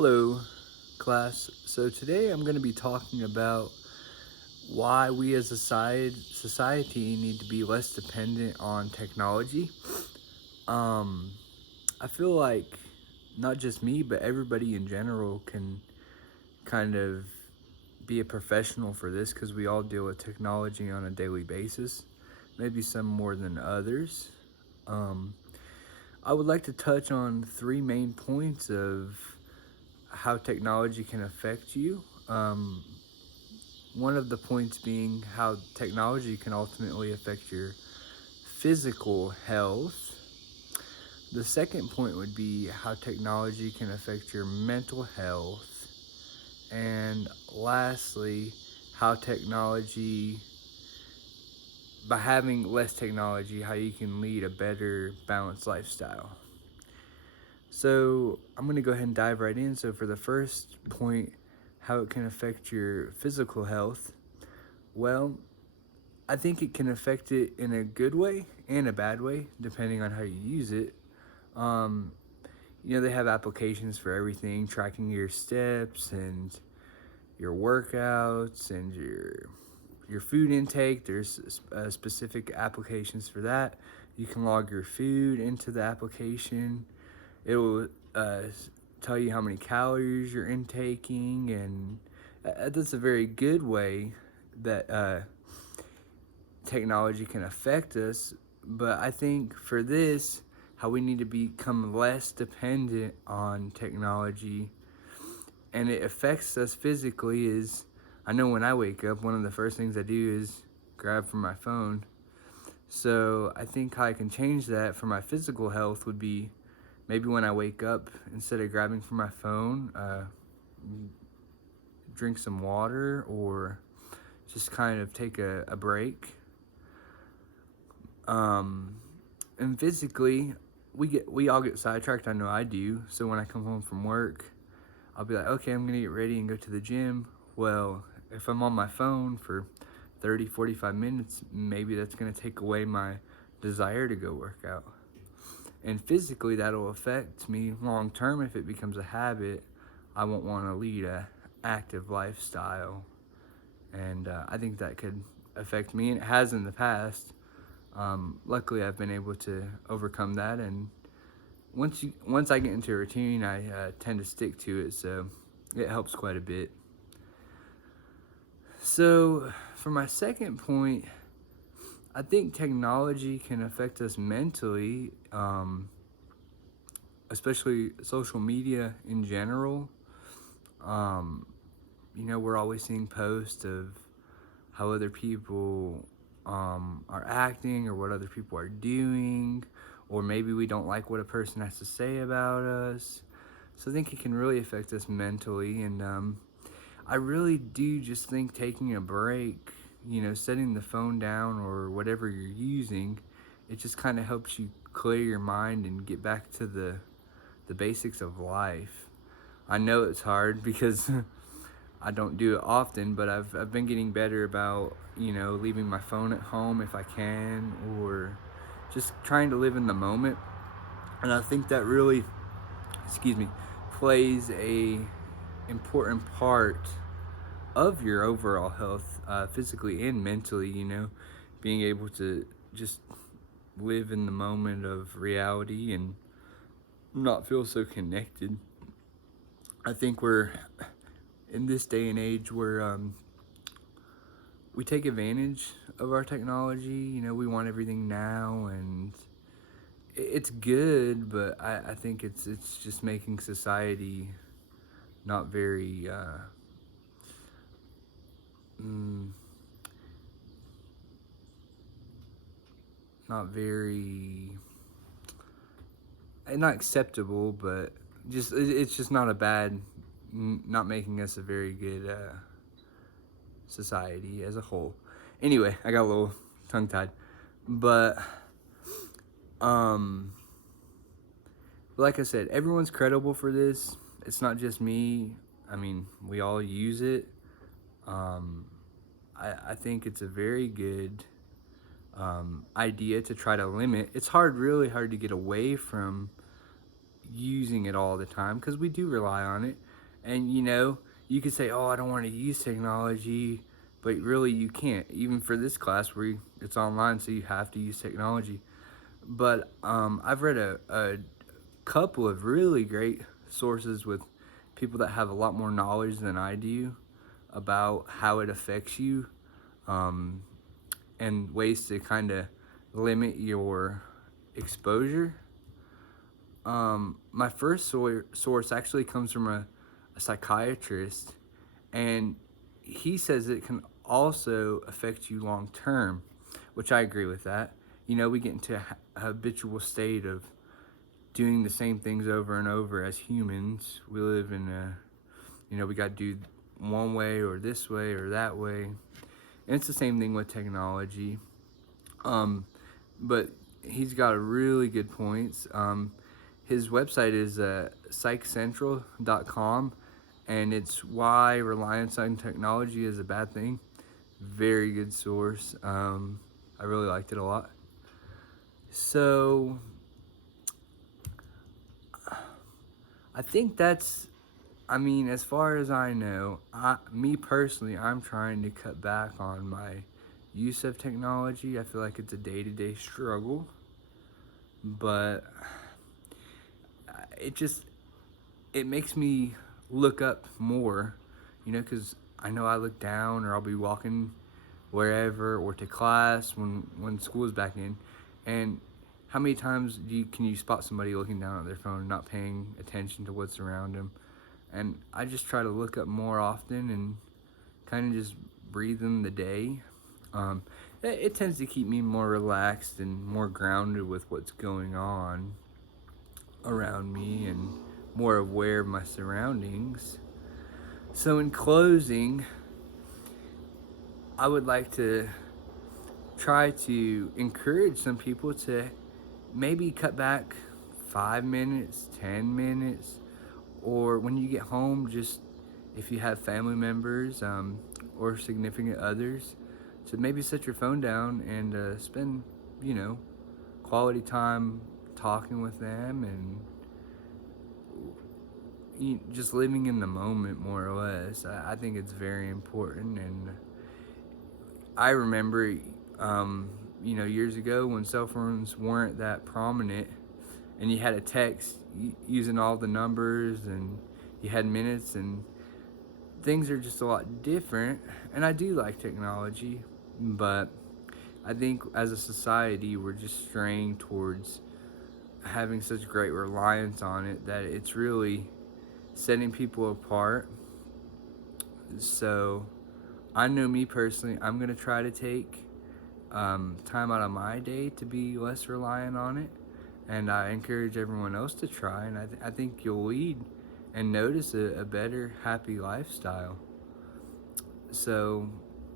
Hello, class. So today I'm going to be talking about why we as a society need to be less dependent on technology. Um, I feel like not just me, but everybody in general can kind of be a professional for this because we all deal with technology on a daily basis, maybe some more than others. Um, I would like to touch on three main points of how technology can affect you. One of the points being how technology can ultimately affect your physical health. The second point would be how technology can affect your mental health. And lastly, how technology, by having less technology, how you can lead a better balanced lifestyle. So I'm going to go ahead and dive right in. So, for the first point, how it can affect your physical health. Well, I think it can affect it in a good way and a bad way, depending on how you use it. Um, they have applications for everything, tracking your steps and your workouts and your food intake. There's specific applications for that. You can log your food into the application. It will tell you how many calories you're intaking, and that's a very good way that technology can affect us. But I think for this, how we need to become less dependent on technology and it affects us physically is, I know when I wake up, one of the first things I do is grab from my phone. So I think how I can change that for my physical health would be maybe when I wake up, instead of grabbing from my phone, drink some water or just kind of take a break. Um, and physically, we all get sidetracked. I know I do. So when I come home from work, I'll be like, okay, I'm gonna get ready and go to the gym. Well, if I'm on my phone for 30, 45 minutes, maybe that's gonna take away my desire to go work out. And physically, that'll affect me long term if it becomes a habit. I won't want to lead a active lifestyle, and I think that could affect me, and it has in the past. Luckily, I've been able to overcome that, and once I get into a routine, I tend to stick to it, so it helps quite a bit. So, for my second point, I think technology can affect us mentally, especially social media in general. Um, we're always seeing posts of how other people are acting or what other people are doing, or maybe we don't like what a person has to say about us. So I think it can really affect us mentally, and I really do just think taking a break, setting the phone down or whatever you're using, it just kind of helps you clear your mind and get back to the basics of life. I know it's hard because I don't do it often, but I've been getting better about, leaving my phone at home if I can, or just trying to live in the moment. And I think that really, excuse me, plays a important part of your overall health, physically and mentally, being able to just live in the moment of reality and not feel so connected. I think we're in this day and age where we take advantage of our technology. We want everything now, and it's good, but I think it's just making society not very mm, not very not acceptable, but it's just not a bad, not making us a very good society as a whole. Anyway, I got a little tongue tied, but um, like I said, everyone's credible for this. It's not just me. I mean, we all use it. Um, I think it's a very good idea to try to limit. It's really hard to get away from using it all the time because we do rely on it. And you could say, "Oh, I don't want to use technology," but really you can't. Even for this class where it's online, so you have to use technology. But I've read a couple of really great sources with people that have a lot more knowledge than I do about how it affects you, um, and ways to kind of limit your exposure. My first source actually comes from a psychiatrist, and he says it can also affect you long term, which I agree with that. We get into a habitual state of doing the same things over and over as humans. We live in we got to do one way or this way or that way. And it's the same thing with technology. Um, but he's got really good points. His website is psychcentral.com, and it's why reliance on technology is a bad thing. Very good source. I really liked it a lot. So I think as far as I know, me personally, I'm trying to cut back on my use of technology. I feel like it's a day-to-day struggle, but it just it makes me look up more, because I know I look down, or I'll be walking wherever or to class when school is back in, and how many times can you spot somebody looking down at their phone, not paying attention to what's around them? And I just try to look up more often and kind of just breathe in the day. It tends to keep me more relaxed and more grounded with what's going on around me and more aware of my surroundings. So, in closing, I would like to try to encourage some people to maybe cut back 5 minutes, 10 minutes, or when you get home, just if you have family members or significant others, to maybe set your phone down and spend, you know, quality time talking with them and just living in the moment, more or less. I think it's very important. And I remember, years ago when cell phones weren't that prominent and you had a text using all the numbers and you had minutes, and things are just a lot different. And I do like technology, but I think as a society we're just straying towards having such great reliance on it that it's really setting people apart. So I know, me personally, I'm going to try to take time out of my day to be less reliant on it. And I encourage everyone else to try. And I think you'll lead and notice a better, happy lifestyle. So,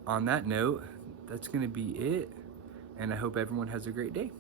on that note, that's going to be it. And I hope everyone has a great day.